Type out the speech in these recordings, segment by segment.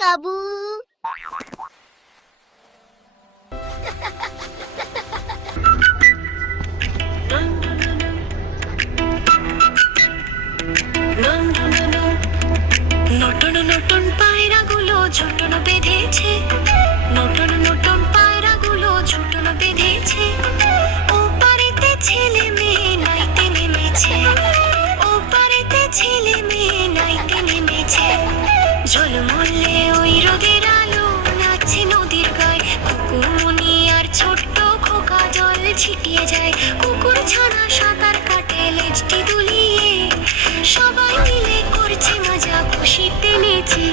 কাবু। নতুন নতুন পায়রাগুলো ঝুঁটন বেঁধেছে, নতুন নতুন পায়রাগুলো ঝুঁটন বেঁধেছে। ও পারেতে ছেলে মেয়ে নাইতে নেমেছে, ও পারেতে ছেলে মেয়ে নাইতে নেমেছে। ঝলমলে ওই রোদের আলো নাচছে নদীর গায়ে, কুকুরমণি আর ছোট্ট খোকা জল ছিটিয়ে যায়। কুকুর ছানা সাঁতার কাটে লেজটি দুলিয়ে, সবাই মিলে করছে মজা খুশিতে নেচে।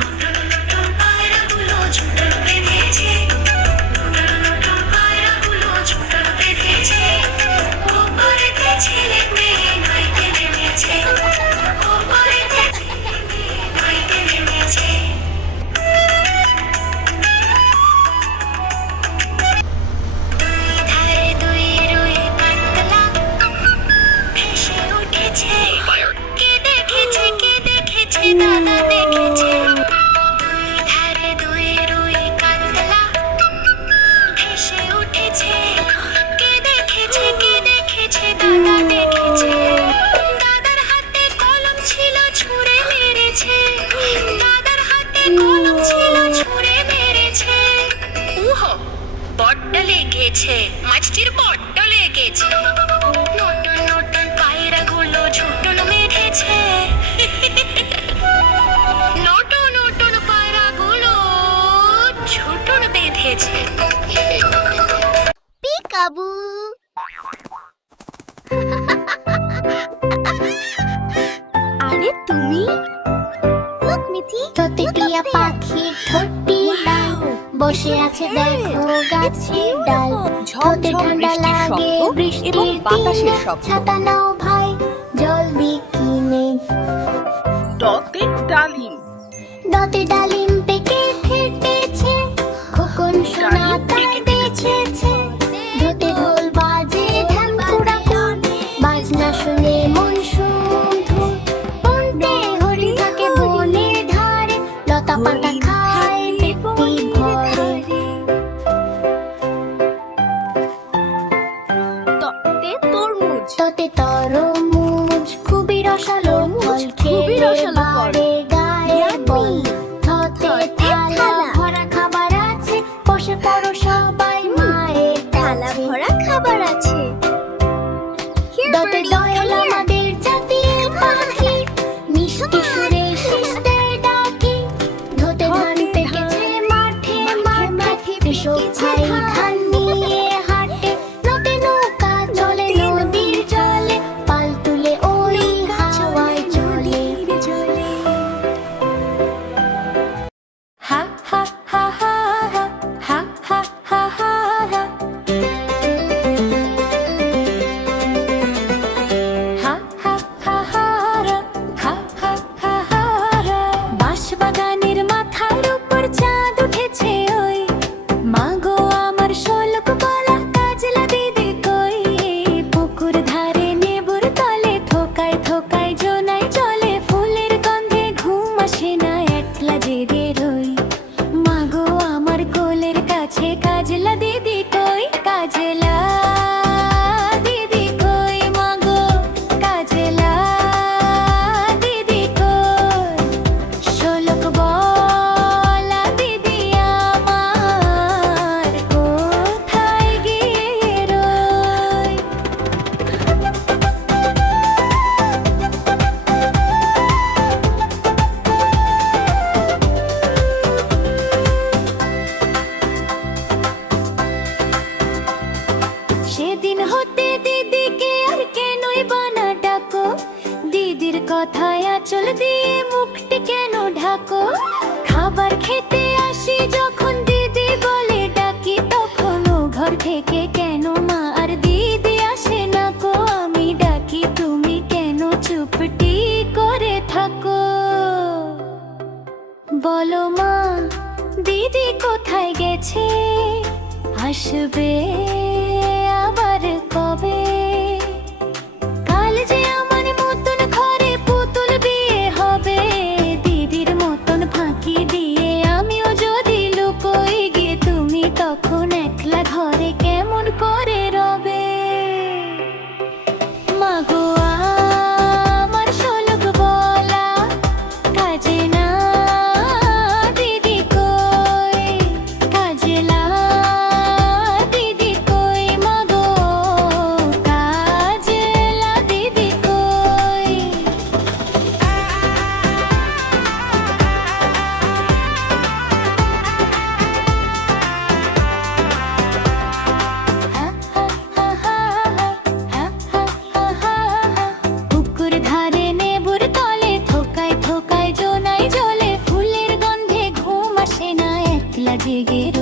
নতুন নতুন পায়রাগুলো ঝুঁটন বেঁধেছে, নতুন নতুন পায়রাগুলো ঝুঁটন বেঁধেছে। ও পারেতে ছেলে মেয়ে নাইতে নেমেছে, ও পারেতে ছেলে মেয়ে নাইতে নেমেছে। ধারে দুই রুই কাতলা ভেসে উঠেছে, কে দেখেছে কে দেখেছে দাদা দেখেছে। দুই ধারে দুই রুই কাতলা ভেসে উঠেছে, কে দেখেছে কে দেখেছে দাদা দেখেছে। দাদার হাতে কলম ছিল ছুঁড়ে মেরেছে, দাদার হাতে কলম ছিল ছুঁড়ে মেরেছে। উহো, বড্ড লেগেছে, মাছটির বড্ড লেগেছে। নতুন নতুন পায়রাগুলো ঝুঁটন বেঁধেছে, নতুন নতুন পায়রাগুলো ঝুঁটন বেঁধেছে। পিকাবু। আরে তুমি? লুক মিঠি। তোতে টিয়া পাখির ঠোঁটটি লাল, বসে আছে দেখো গাছের ডাল। ঠোঁটে ঠান্ডা লাগে বৃষ্টির দিনে, ছাতা নাও ভাই জলদি কিনে। দতে ডালিম, দতে ডালিম পেকে ফেটেছে, খোকন সোনা তাই বেঁচেছে। ধুতে ঢোল বাজে ঢ্যাম কুড়া কুড়, বাজনা শুনে মন শুধু। বনতে হরিণ থাকে বনের ধারে, লতা পাতা খায় পেটটি ভরে। ততে তরমুজ। তোতে তরমুজ খুবই রসালো ফল, খুবই খেলে রসালো ফল। বাড়ে গায়ে বল। থতে থালা ভরা খাবার আছে, বসে পড়ো সবাই মায়ের থালা কাছে। ভরা খাবার আছে। দতে দয়াল আমাদের জাতীয় পাখি, মিষ্টি সুরে শিশদের ডাকি। ধতে ধান পেকেছে মাঠে মাঠে, কৃষক ভাই ধান নিয়ে হাঁটে। নদে নৌকা চলে নদীর জলে, পাল তুলে ওই হাওয়ায় চলে। হা হা হা হা হা, হা হা হা হা হা। হা হা হা হা রা, হা হা হা হা রা। বাঁশবাগানের মাথার উপর চাঁদ উঠেছে ওই, মাগো আমার শোলক বলা কাজলা দিদি কই। পুকুর ধারে নেবুর তলে থোকায় থোকায় জোনাই চলে, ফুলের গন্ধে ঘুম আসে না একলা জেগে রই। মাগো আমার কোলের কাছে কাজলা দিদি কই, কাজলা দিদি কই। মাগো কাজলা দিদি কই, শোলক বলা দিদি আমার কোথায় গিয়ে রই। সেদিন হতে দিদিকে আর কেনই বানা ডাকো, দিদির কথায় আঁচল দিয়ে মুখটি কেন ঢাকো। খাবার খেতে আসি যখন দিদি বলে ডাকি, তখন ও ঘর থেকে কেন মা আর দিদি আসে না কো। আমি ডাকি তুমি কেন চুপটি করে থাকো। বলো মা দিদি কোথায় গেছে, আসবে আবার কবে। কাল যে আমার মতন ঘরে পুতুল বিয়ে হবে, দিদির মতন ফাঁকি দিয়ে জেগে